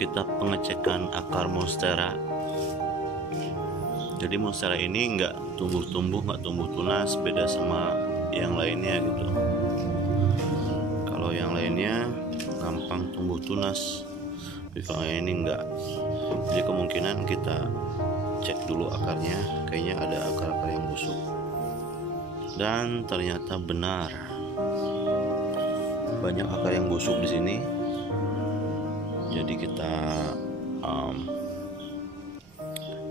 kita pengecekan akar monstera. Jadi monstera ini nggak tumbuh-tumbuh, nggak tumbuh tunas, beda sama yang lainnya gitu. Kalau yang lainnya gampang tumbuh tunas, tapi kalau yang ini enggak. Jadi kemungkinan kita cek dulu akarnya, kayaknya ada akar-akar yang busuk. Dan ternyata benar, banyak akar yang busuk di sini. Jadi kita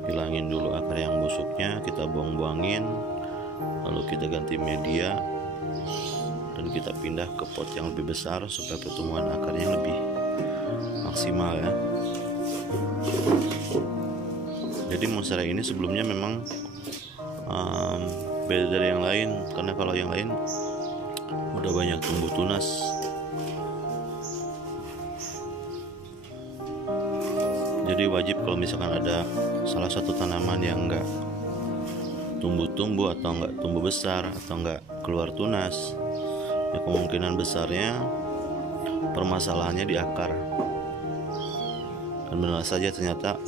hilangin dulu akar yang busuknya, kita buang-buangin, lalu kita ganti media dan kita pindah ke pot yang lebih besar supaya pertumbuhan akarnya lebih maksimal ya. Jadi monstera ini sebelumnya memang beda dari yang lain, karena kalau yang lain udah banyak tumbuh tunas. Jadi wajib kalau misalkan ada salah satu tanaman yang enggak tumbuh-tumbuh atau enggak tumbuh besar atau enggak keluar tunas, ya kemungkinan besarnya permasalahannya di akar. Dan benar saja ternyata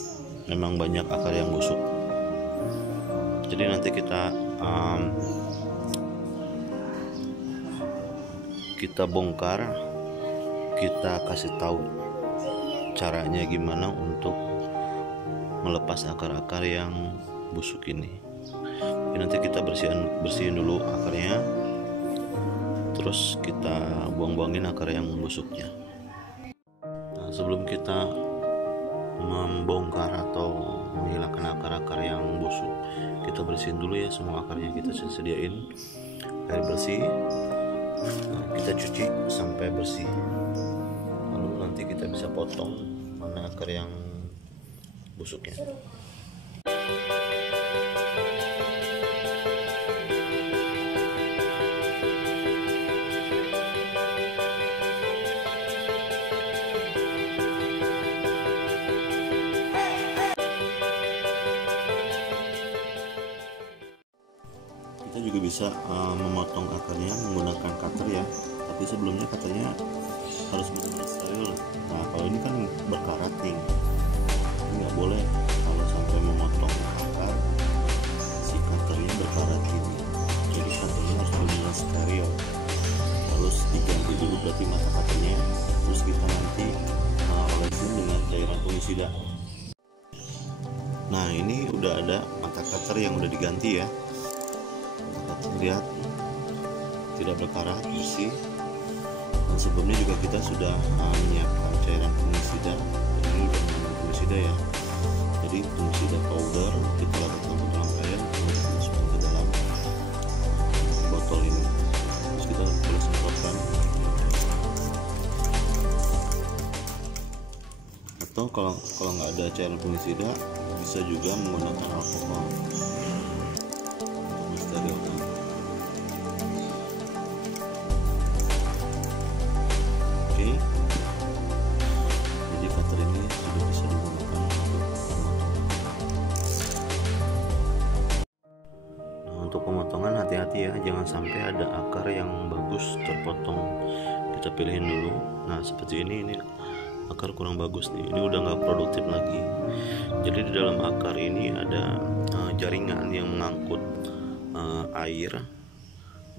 memang banyak akar yang busuk. Jadi nanti kita bongkar, kita kasih tahu caranya gimana untuk melepas akar-akar yang busuk ini. Jadi nanti kita bersihin dulu akarnya, terus kita buang-buangin akar yang busuknya. Nah, sebelum kita membongkar atau menghilangkan akar-akar yang busuk, kita bersihin dulu ya semua akarnya. Kita sediain air bersih, kita cuci sampai bersih, lalu nanti kita bisa potong mana akar yang busuknya. Kita juga bisa memotong akarnya menggunakan cutter ya, tapi sebelumnya cutternya harus benar-benar steril. Nah kalau ini kan berkarat nih, nggak boleh kalau sampai memotong akar si cutternya berkarat gini. Jadi cutternya harus benar-benar steril, harus diganti dulu berarti mata cutternya, terus kita nanti olesin dengan cairan fungisida. Nah ini udah ada mata cutter yang udah diganti ya. Lihat, tidak berkarat, bersih. Dan sebelumnya juga kita sudah menyiapkan cairan fungisida. Ini udah mengandung fungisida ya. Jadi fungisida powder kita larutkan ke dalam air, kemudian masukkan ke dalam botol ini. Terus kita boleh semprotkan. Atau kalau nggak ada cairan fungisida, bisa juga menggunakan alkohol untuk mensterilkan. Jadi cutter ini sudah bisa digunakan untuk pemotongan. Nah, untuk pemotongan hati-hati ya, jangan sampai ada akar yang bagus terpotong. Kita pilihin dulu. Nah seperti ini akar kurang bagus nih, ini udah nggak produktif lagi. Jadi di dalam akar ini ada jaringan yang mengangkut air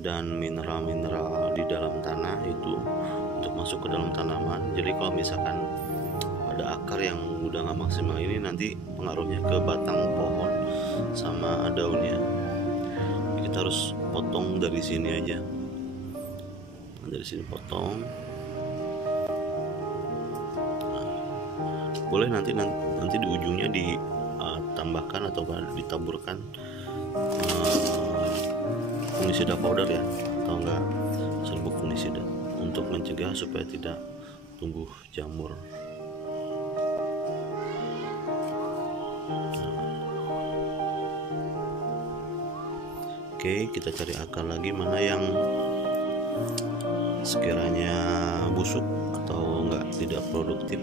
dan mineral-mineral di dalam tanah itu untuk masuk ke dalam tanaman. Jadi kalau misalkan ada akar yang udah nggak maksimal ini, nanti pengaruhnya ke batang pohon sama daunnya. Kita harus potong dari sini aja, dari sini potong. Boleh nanti di ujungnya ditambahkan atau ditaburkan fungisida powder ya, atau enggak serbuk fungisida untuk mencegah supaya tidak tumbuh jamur. Oke, kita cari akar lagi mana yang sekiranya busuk atau tidak produktif.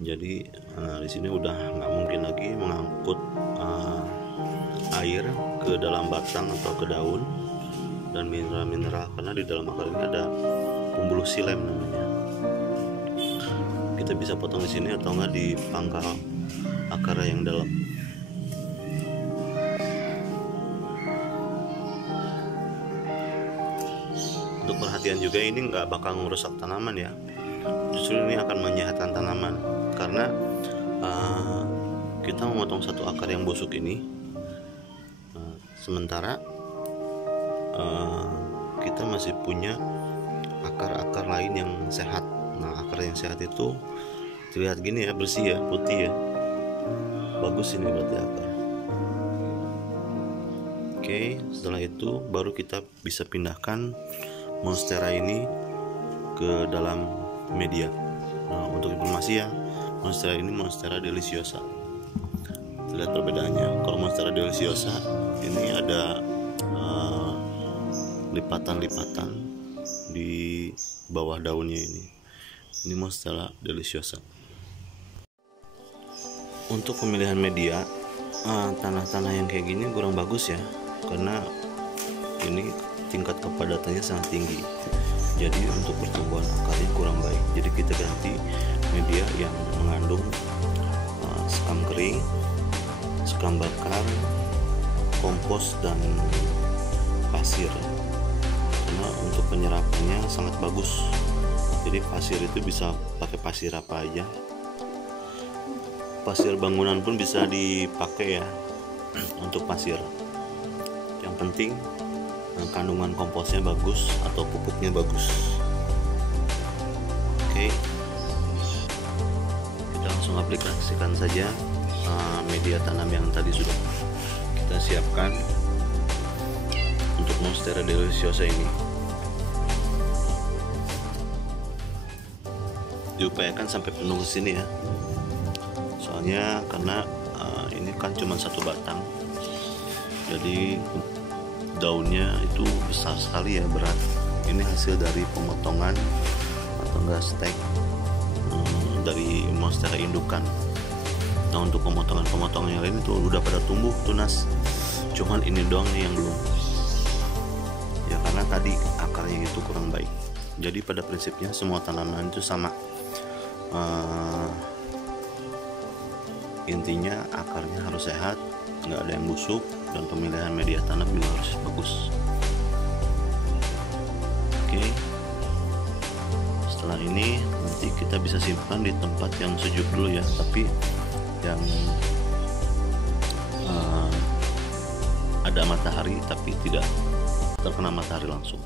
Jadi di sini udah nggak mungkin lagi mengangkut air ke dalam batang atau ke daun dan mineral-mineral, karena di dalam akar ini ada pembuluh silem namanya. Kita kita bisa potong di sini atau enggak di pangkal akar yang dalam. Untuk perhatian juga, ini nggak bakal merusak tanaman ya, justru ini akan menyehatkan tanaman karena kita memotong satu akar yang busuk ini, sementara kita masih punya akar-akar lain yang sehat. Nah, akar yang sehat itu terlihat gini ya, bersih ya, putih ya, bagus ini berarti akar. Oke, setelah itu baru kita bisa pindahkan monstera ini ke dalam media. Nah, untuk informasi ya, monstera ini monstera deliciosa. Lihat perbedaannya. Kalau monstera deliciosa ini ada lipatan-lipatan di bawah daunnya ini. Ini monstera deliciosa. Untuk pemilihan media, tanah-tanah yang kayak gini kurang bagus ya, karena ini tingkat kepadatannya sangat tinggi. Jadi untuk pertumbuhan akarnya kurang baik. Jadi kita ganti media yang mengandung sekam kering, sekam bakar, kompos, dan pasir. Karena untuk penyerapannya sangat bagus. Jadi pasir itu bisa pakai pasir apa aja. Pasir bangunan pun bisa dipakai ya untuk pasir. Yang penting kandungan komposnya bagus atau pupuknya bagus. Oke, kita langsung aplikasikan saja media tanam yang tadi sudah kita siapkan untuk monstera deliciosa ini. Diupayakan sampai penuh ke sini ya, soalnya karena ini kan cuma satu batang, jadi daunnya itu besar sekali ya, berat. Ini hasil dari pemotongan atau enggak stek dari monstera indukan. Nah, untuk pemotongan yang lain itu udah pada tumbuh tunas, cuman ini doang nih yang belum ya, karena tadi akarnya itu kurang baik. Jadi pada prinsipnya semua tanaman itu sama, intinya akarnya harus sehat, nggak ada yang busuk, dan pemilihan media tanam juga harus bagus. Oke, setelah ini nanti kita bisa simpan di tempat yang sejuk dulu ya, tapi yang ada matahari tapi tidak terkena matahari langsung.